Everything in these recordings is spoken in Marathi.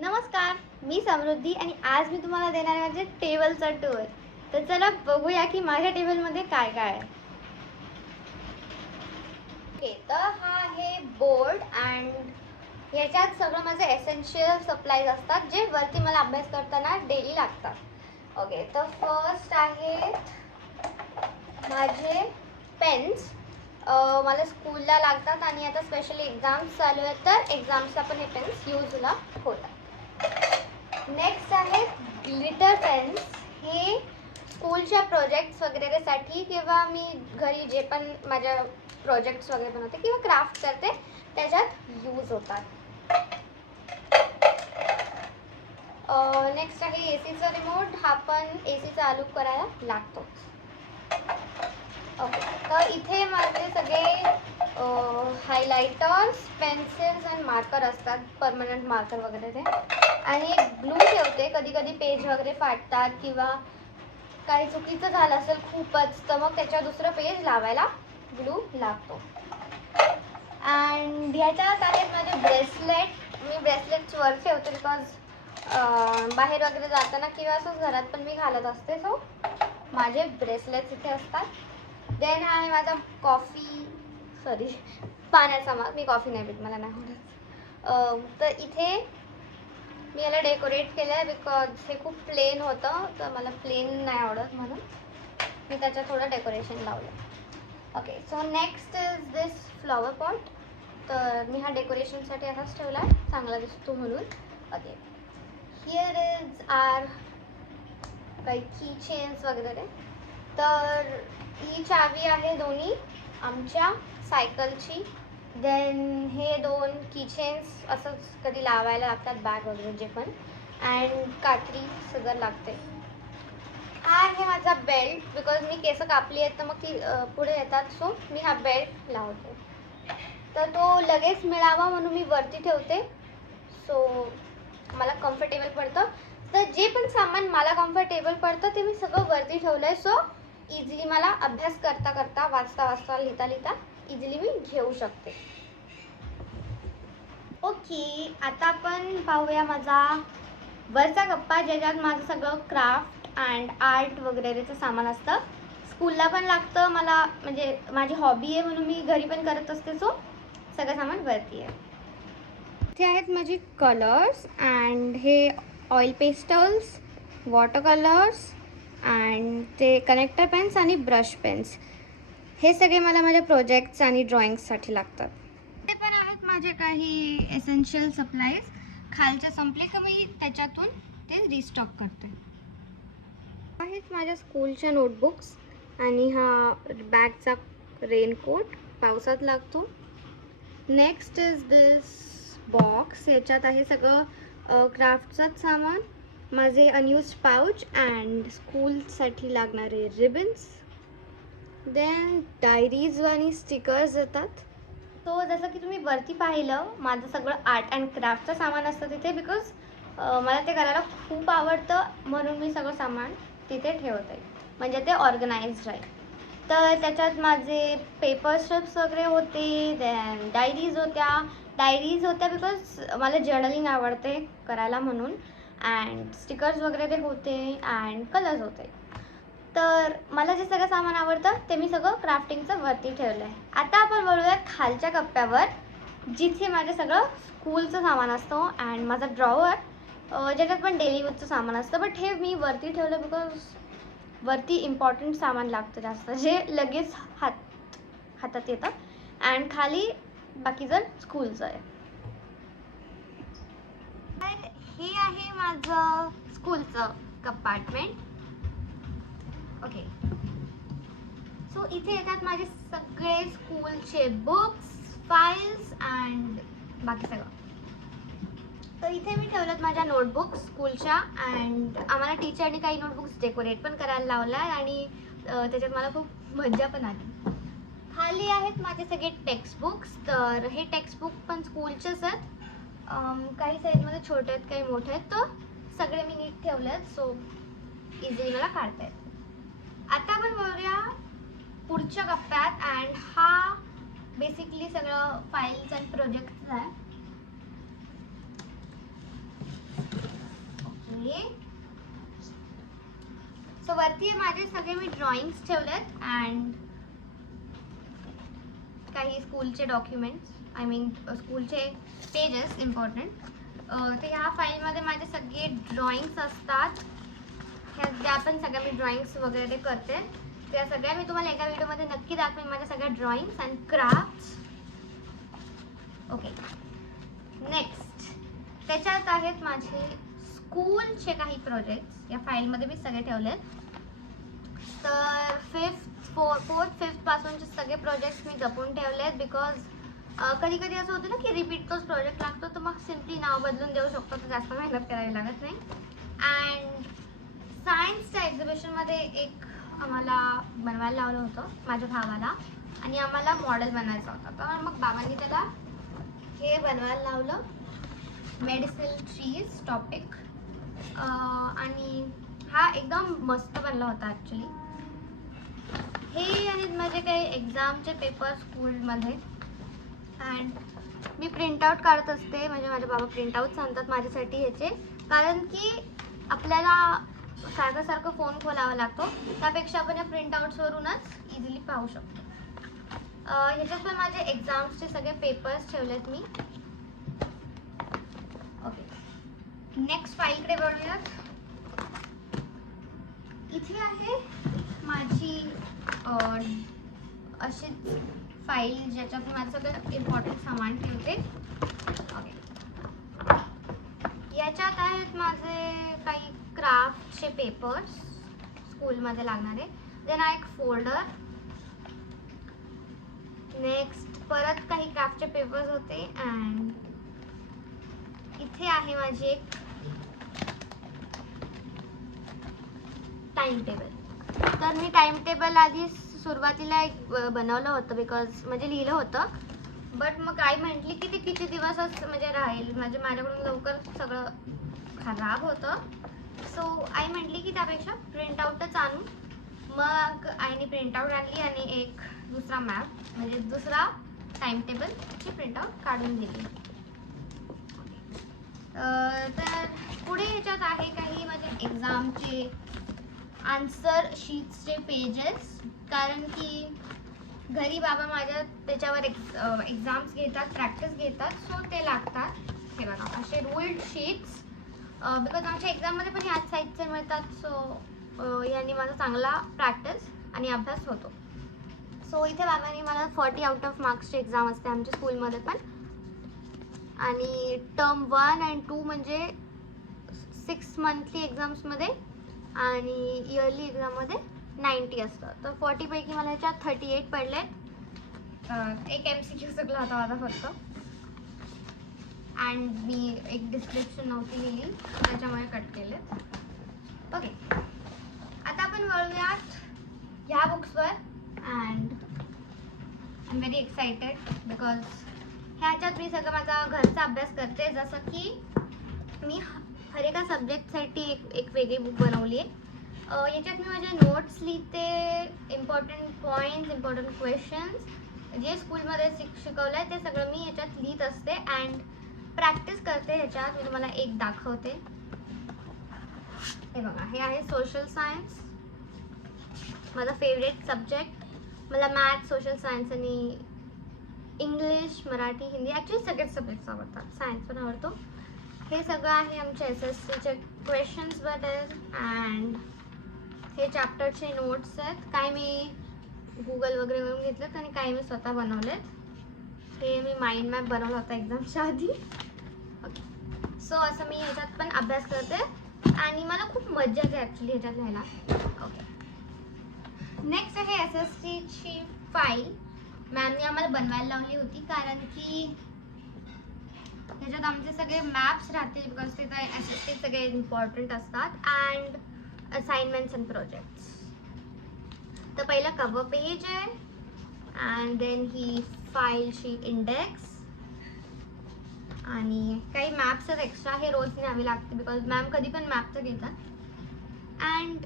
नमस्कार मी समृद्धी आणि आज मी तुम्हाला देणार आहे माझ्या टेबलचा टूर तर चला बघूया की माझ्या टेबलमध्ये काय काय आहे. ओके तर हा आहे बोर्ड अँड याच्यात सगळं माझे एसेन्शियल सप्लाईज असतात जे वरती मला अभ्यास करताना डेली लागतात. ओके तर फर्स्ट आहे माझे पेन्स मला स्कूलला लागतात आणि आता स्पेशली एक्झाम्स चालू आहेत तर एक्झाम्सला पण हे पेन्स यूजला होतात. नेक्स्ट आहे ग्लिटर पेन्स हे स्कूलच्या प्रोजेक्ट्स वगैरेसाठी किंवा मी घरी जे पण माझ्या प्रोजेक्ट्स वगैरे बनवते किंवा क्राफ्ट करते त्याच्यात यूज होतात. नेक्स्ट आहे ए सीचा रिमोट हा पण ए सी चालू करायला लागतो. ओके तर इथे माझे सगळे हायलायटर्स पेन्सिल्स अँड मार्कर असतात. परमनंट मार्कर वगैरे ते. आणि ग्लू ठेवते. कधी कधी पेज वगैरे फाटतात किंवा काही चुकीचं झालं असेल खूपच तर मग त्याच्यावर दुसरं पेज लावायला ग्लू लागतो. अँड ह्याच्यात आहेत माझे ब्रेसलेट मी ब्रेसलेट्स वर ठेवते बिकॉज बाहेर वगैरे जाताना किंवा असंच घरात पण मी घालत असते. सो माझे ब्रेसलेट्स इथे असतात. देन हा आहे माझा कॉफी सॉरी पाण्याचा माग. मी कॉफी नाही पित. मला नाही आवडत. तर इथे मी याला डेकोरेट केलं आहे बिकॉज हे खूप प्लेन होतं तर मला प्लेन नाही आवडत म्हणून मी त्याच्यात थोडं डेकोरेशन लावलं okay so next is this flower pot तर मी हा डेकोरेशनसाठी असाच ठेवला आहे चांगला दिसतो म्हणून. ओके हिअर इज आर काही की चेन्स वगैरे. तर ही चावी आहे दोन्ही आमच्या सायकलची देन हे दोन किचेन्स असंच कधी लावायला लागतात बॅग वगैरे जे पण. अँड कात्री सगळं लागते हा आहे माझा बेल्ट बिकॉज मी केस कापली आहेत तर मग ती पुढे येतात. सो मी हा बेल्ट लावते. तर तो लगेच मिळावा म्हणून मी वरती ठेवते. सो मला कम्फर्टेबल पडतं. तर जे पण सामान मला कम्फर्टेबल पडतं ते मी सगळं वरती ठेवलं आहे सो इझिली मला अभ्यास करता करता वाचता वाचता लिहिता लिहिता इझिली मी घेऊ शकते. ओके आता आपण पाहूया माझा वरचा गप्पा ज्याच्यात माझं सगळं क्राफ्ट अँड आर्ट वगैरेचं सामान असतं. स्कूलला पण लागतं मला म्हणजे माझी हॉबी आहे म्हणून मी घरी पण करत असते सो सगळं सामान वरती आहे. इथे आहेत माझे कलर्स अँड हे oil pastels water colours and ते कनेक्टर पेन्स आणि ब्रश पेन्स हे सगळे मला माझ्या प्रोजेक्ट्स आणि ड्रॉइंग्ससाठी लागतात. ते पण आहेत माझे काही एसेन्शियल सप्लाईज खालच्या संपले का मी त्याच्यातून ते रिस्टॉक करते. आहेत माझ्या स्कूलच्या नोटबुक्स आणि हा बॅगचा रेनकोट पावसात लागतो. नेक्स्ट इज दिस बॉक्स याच्यात आहे सगळं क्राफ्टचंच सामान. माझे अनयूज पाऊच अँड स्कूलसाठी लागणारे रिबन्स देन डायरीज आणि स्टिकर्स येतात. तो जसं की तुम्ही वरती पाहिलं माझं सगळं आर्ट अँड क्राफ्टचं सामान असतं तिथे बिकॉज मला ते करायला खूप आवडतं म्हणून मी सगळं सामान तिथे ठेवते. म्हणजे ते ऑर्गनाइज्ड राहील. तर त्याच्यात माझे पेपर स्ट्रिप्स वगैरे होते देन डायरीज होत्या. डायरीज होत्या बिकॉज मला जर्नलिंग आवडते करायला म्हणून. अँड स्टिकर्स वगैरे ते होते अँड कलर्स होते. तर मला जे सगळं सामान आवडतं ते मी सगळं क्राफ्टिंगचं वरती ठेवलं आहे आता आपण बोलूया खालच्या कप्प्यावर जिथे माझं सगळं स्कूलचं सामान असतं अँड माझा ड्रॉवर ज्याच्यात पण डेली यूजचं सामान असतं. बट हे मी वरती ठेवलं बिकॉज वरती इम्पॉर्टंट सामान लागतं जास्त जे लगेच हात हातात येतं. अँड खाली बाकीचं स्कूलचं आहे. हे आहे माझं स्कूलचं कंपार्टमेंट ओके सो इथे येतात माझे सगळे स्कूलचे बुक्स फाईल्स अँड बाकी सगळं. तर इथे मी ठेवल्यात माझ्या नोटबुक्स स्कूलच्या अँड आम्हाला टीचरनी काही नोटबुक्स डेकोरेट पण करायला लावला आणि त्याच्यात मला खूप मज्जा पण आली. खाली आहेत माझे सगळे टेक्स्टबुक्स तर हे टेक्स्टबुक पण स्कूलचेच आहेत. काही साईजमध्ये छोटे आहेत काही मोठे आहेत तर सगळे मी नीट ठेवले आहेत सो इझिली मला काढता येत. आता आपण बघूया पुढच्या गप्प्यात अँड हा बेसिकली सगळं फाईल्स अँड प्रोजेक्ट आहे. आहे सो वरती माझे सगळे मी ड्रॉइंग्स ठेवलेत अँड काही स्कूलचे डॉक्युमेंट्स आय मीन स्कूलचे पेजेस इम्पॉर्टंट तर ह्या फाईलमध्ये माझे सगळे ड्रॉइंग्स असतात. त्या ज्या पण सगळ्या मी ड्रॉइंग्स वगैरे करते त्या सगळ्या मी तुम्हाला एका व्हिडिओमध्ये नक्की दाखवेन माझ्या सगळ्या drawings and craft okay next त्याच्यात आहेत माझे स्कूलचे काही प्रोजेक्ट्स या फाईलमध्ये मी सगळे ठेवले तर फिफ्थ फोर फोर्थ फिफ्थपासूनचे सगळे प्रोजेक्ट्स मी जपून ठेवले आहेत बिकॉज कधी कधी असं होतं ना की रिपीट तोच प्रोजेक्ट लागतो तर मग सिम्पली नाव बदलून देऊ शकतो तर जास्त मेहनत करावी लागत नाही. अँड सायन्सच्या एक्झिबिशनमध्ये एक आम्हाला बनवायला लावलं होतं माझ्या भावाला. आणि आम्हाला मॉडेल बनवायचा होता. तर मग बाबांनी त्याला हे बनवायला लावलं. मेडिसिन ट्रीज टॉपिक आणि हा एकदम मस्त बनला होता ॲक्च्युली हे आणि माझे काही एक्झामचे पेपर स्कूलमध्ये अँड मी प्रिंटआउट काढत असते. म्हणजे माझे बाबा प्रिंटआउट सांगतात माझ्यासाठी ह्याचे. कारण की आपल्याला सारखं सारखं फोन खोलावा लागतो. त्यापेक्षा आपण या प्रिंटआउट्सवरूनच इझिली पाहू शकतो. ह्याच्यात पण माझे एक्झाम्सचे सगळे पेपर्स ठेवलेत मी. ओके नेक्स्ट फाईलकडे बघूयात. इथे आहे माझी अशीच फाईल ज्याच्यात मी माझं सगळं इम्पॉर्टंट सामान ठेवते ओके याच्यात आहेत माझे काही क्राफ्टचे पेपर्स स्कूलमध्ये लागणारे. देन हा एक फोल्डर नेक्स्ट परत काही क्राफ्टचे पेपर्स होते. अँड इथे आहे माझी एक टाइम टेबल तर मी टाइम टेबल आधी सुरुवातीला एक बनवलं होतं बिकॉज म्हणजे लिहिलं होतं. बट मग आई म्हटली की ते किती दिवसच म्हणजे राहील. म्हणजे माझ्याकडून लवकर सगळं खराब होतं. सो आई म्हटली की त्यापेक्षा प्रिंटआउटच आणू. मग आईने प्रिंटआउट आणली आणि एक दुसरा मॅप म्हणजे दुसरा टाइम टेबलची प्रिंटआउट काढून दिली. तर पुढे ह्याच्यात आहे काही माझे एक्झामचे आन्सर शीट्सचे पेजेस कारण की घरी बाबा माझ्या त्याच्यावर एक्स एक्झाम्स घेतात प्रॅक्टिस घेतात सो ते लागतात. हे बघा असे रोल्ड शीट्स बिकॉज आमच्या एक्झाममध्ये पण ह्याच साईजचे मिळतात. सो यांनी माझा चांगला प्रॅक्टिस आणि अभ्यास होतो. सो इथे बाबांनी मला फॉर्टी आउट ऑफ मार्क्सची एक्झाम असते आमच्या स्कूलमध्ये पण. आणि टर्म वन अँड टू म्हणजे सिक्स मंथली एक्झाम्समध्ये आणि इयरली एक्झाममध्ये नाईंटी असतं. तर फॉर्टीपैकी मला ह्याच्यात थर्टी एट पडले एक एम सी क्यू चुकला होता माझा फक्त. अँड मी एक डिस्क्रिप्शन नव्हती लिहिली त्याच्यामुळे कट केले. ओके आता आपण वळूयात ह्या बुक्सवर and I am very excited because ह्याच्यात मी सगळं माझा घरचा अभ्यास करते. जसं की मी हर एका सब्जेक्टसाठी एक एक वेगळी बुक बनवली आहे. याच्यात मी माझे नोट्स लिहिते इम्पॉर्टंट पॉईंट्स इम्पॉर्टंट क्वेश्चन्स जे स्कूलमध्ये शिक शिकवलं आहे ते सगळं मी याच्यात लिहित असते. अँड प्रॅक्टिस करते ह्याच्यात मी तुम्हाला एक दाखवते. हे बघा हे आहे सोशल सायन्स माझा फेवरेट सब्जेक्ट मला मॅथ सोशल सायन्स आणि इंग्लिश मराठी हिंदी ॲक्च्युली सगळेच सब्जेक्ट्स आवडतात. सायन्स पण आवडतो. हे सगळं आहे आमच्या एस एस सीचे क्वेश्चन्सबद्दल अँड हे चॅप्टरचे नोट्स आहेत. काय मी गुगल वगैरे मिळून घेतलेत आणि काही मी स्वतः बनवलेत. हे मी माइंड मॅप बनवला होता एक्झामच्या आधी. सो असं मी ह्याच्यात पण अभ्यास करते. आणि मला खूप मजा येते ॲक्च्युली ह्याच्यात लिहायला. ओके नेक्स्ट आहे एस एस टीची फाईल मॅमने आम्हाला बनवायला लावली होती कारण की ह्याच्यात आमचे सगळे मॅप्स राहतील बिकॉज ते एस एस टी सगळे इम्पॉर्टंट असतात अँड असाइनमेंट्स अँड प्रोजेक्ट्स तर पहिलं कवर पेज आहे. अँड देन ही फाईलची इंडेक्स आणि काही मॅप्स आहेत एक्स्ट्रा हे रोज न्यावे लागते बिकॉज मॅम कधी पण मॅपचं घेतात. अँड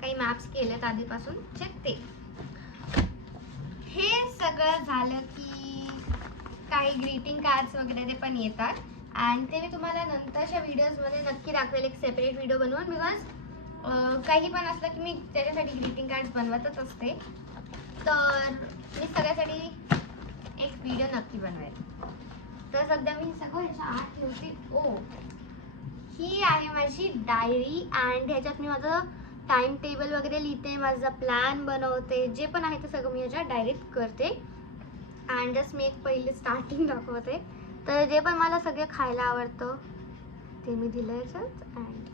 काही मॅप्स केलेत आधीपासून चेक ते. हे सगळं झालं की काही ग्रीटिंग कार्ड्स वगैरे ते पण येतात. अँड ते मी तुम्हाला नंतरच्या व्हिडिओजमध्ये नक्की दाखवेल एक सेपरेट व्हिडिओ बनवून बिकॉज काही पण असलं की मी त्याच्यासाठी ग्रीटिंग कार्ड्स बनवतच असते. तर मी सगळ्यासाठी एक व्हिडिओ नक्की बनवेल. तर सध्या मी सगळं ह्याच्या आत ठेवते. ओ. ही आहे माझी डायरी अँड ह्याच्यात मी माझं टाइम टेबल वगैरे लिहिते माझा प्लॅन बनवते जे पण आहे ते सगळं मी ह्याच्या डायरीत करते. अँड जस्ट मी एक पहिले स्टार्टिंग दाखवते. तर जे पण मला सगळं खायला आवडतं ते मी दिलं याच्यात. अँड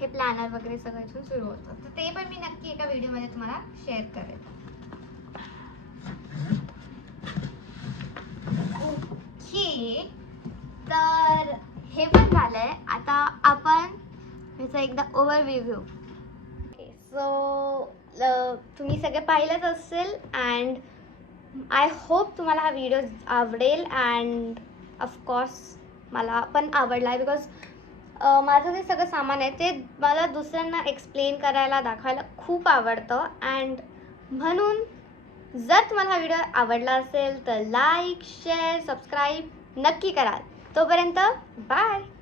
हे प्लॅनर वगैरे सगळं इथून सुरू होतं. तर ते पण मी नक्की एका व्हिडिओमध्ये तुम्हाला शेअर करेन. ओके तर हे पण झालंय. आता आपण ह्याचा एकदा ओव्हरव्ह्यू घेऊ. सो तुम्ही सगळे पाहिलंच असेल अँड आय होप तुम्हाला हा व्हिडिओ आवडेल अँड ऑफकोर्स मला पण आवडला आहे बिकॉज माझं जे सगळं सामान आहे ते मला दुसऱ्यांना एक्सप्लेन करायला दाखवायला खूप आवडतं अँड म्हणून जर तुम्हाला हा व्हिडिओ आवडला असेल तर लाईक शेअर सबस्क्राईब नक्की कराल. तोपर्यंत बाय.